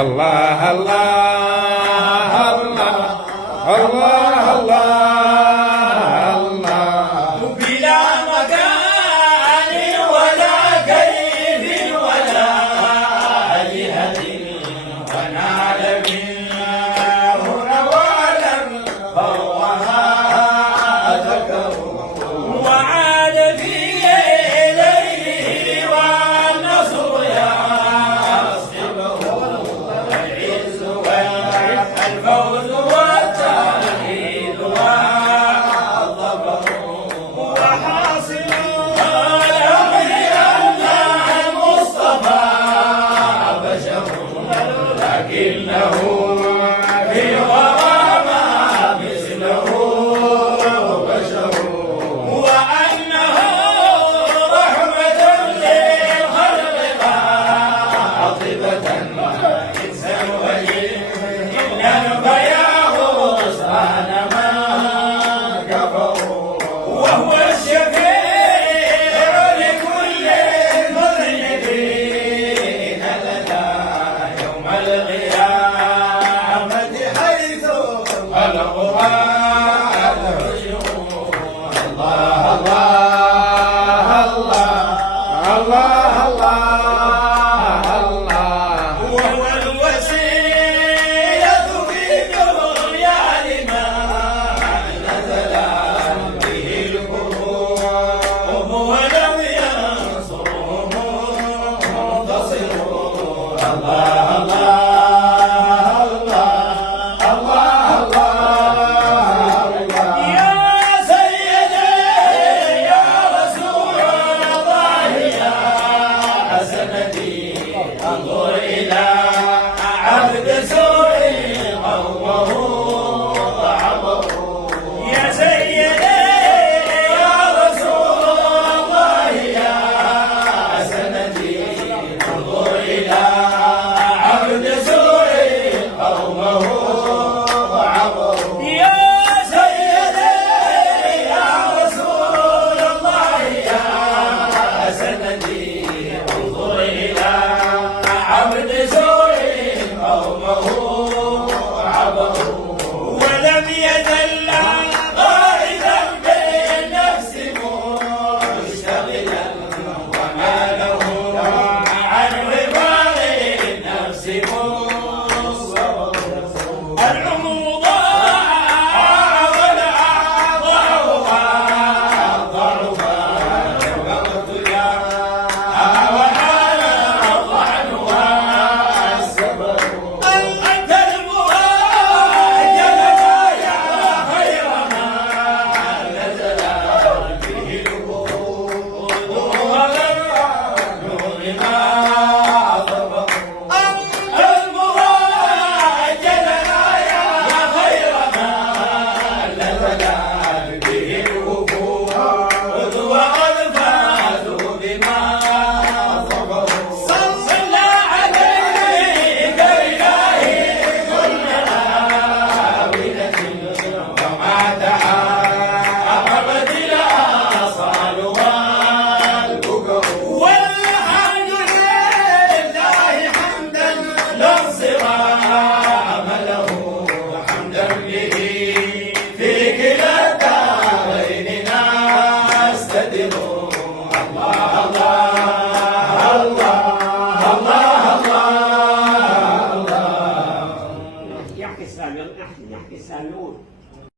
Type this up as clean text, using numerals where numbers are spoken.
الله الله الله الله الله الله بلا مكان ولا كيف ولا جهة ونال منه نوالا فوها ذكر وعاد في ليله والنصر يصحبه العز والفوز والتأكيد والظفر وحاصل الأمر أن المصطفى بشر لكنه في غرامة مثله بشر وأنه رحمة للخلق عاطفة إنسا وجنا فياه صان ما كفروا وهو الشفيع لكل المذنبين لدى يوم القيامة حيث الغبار الرجوع الله الله الله الله الله وهو الوسيلة في دنيا لمن نزل به الكروب ولم ينصرهم منتصر الله الله الله الله يا سيدي يا رسول الله يا سندي انظر إلى عبد سوء قومه ضعفه يا سيدي يا رسول الله يا سندي انظر إلى عبد سوء قومه ضعفه يا سيدي يا رسول الله يا سندي انظر إلى عبد سوء قومه عبره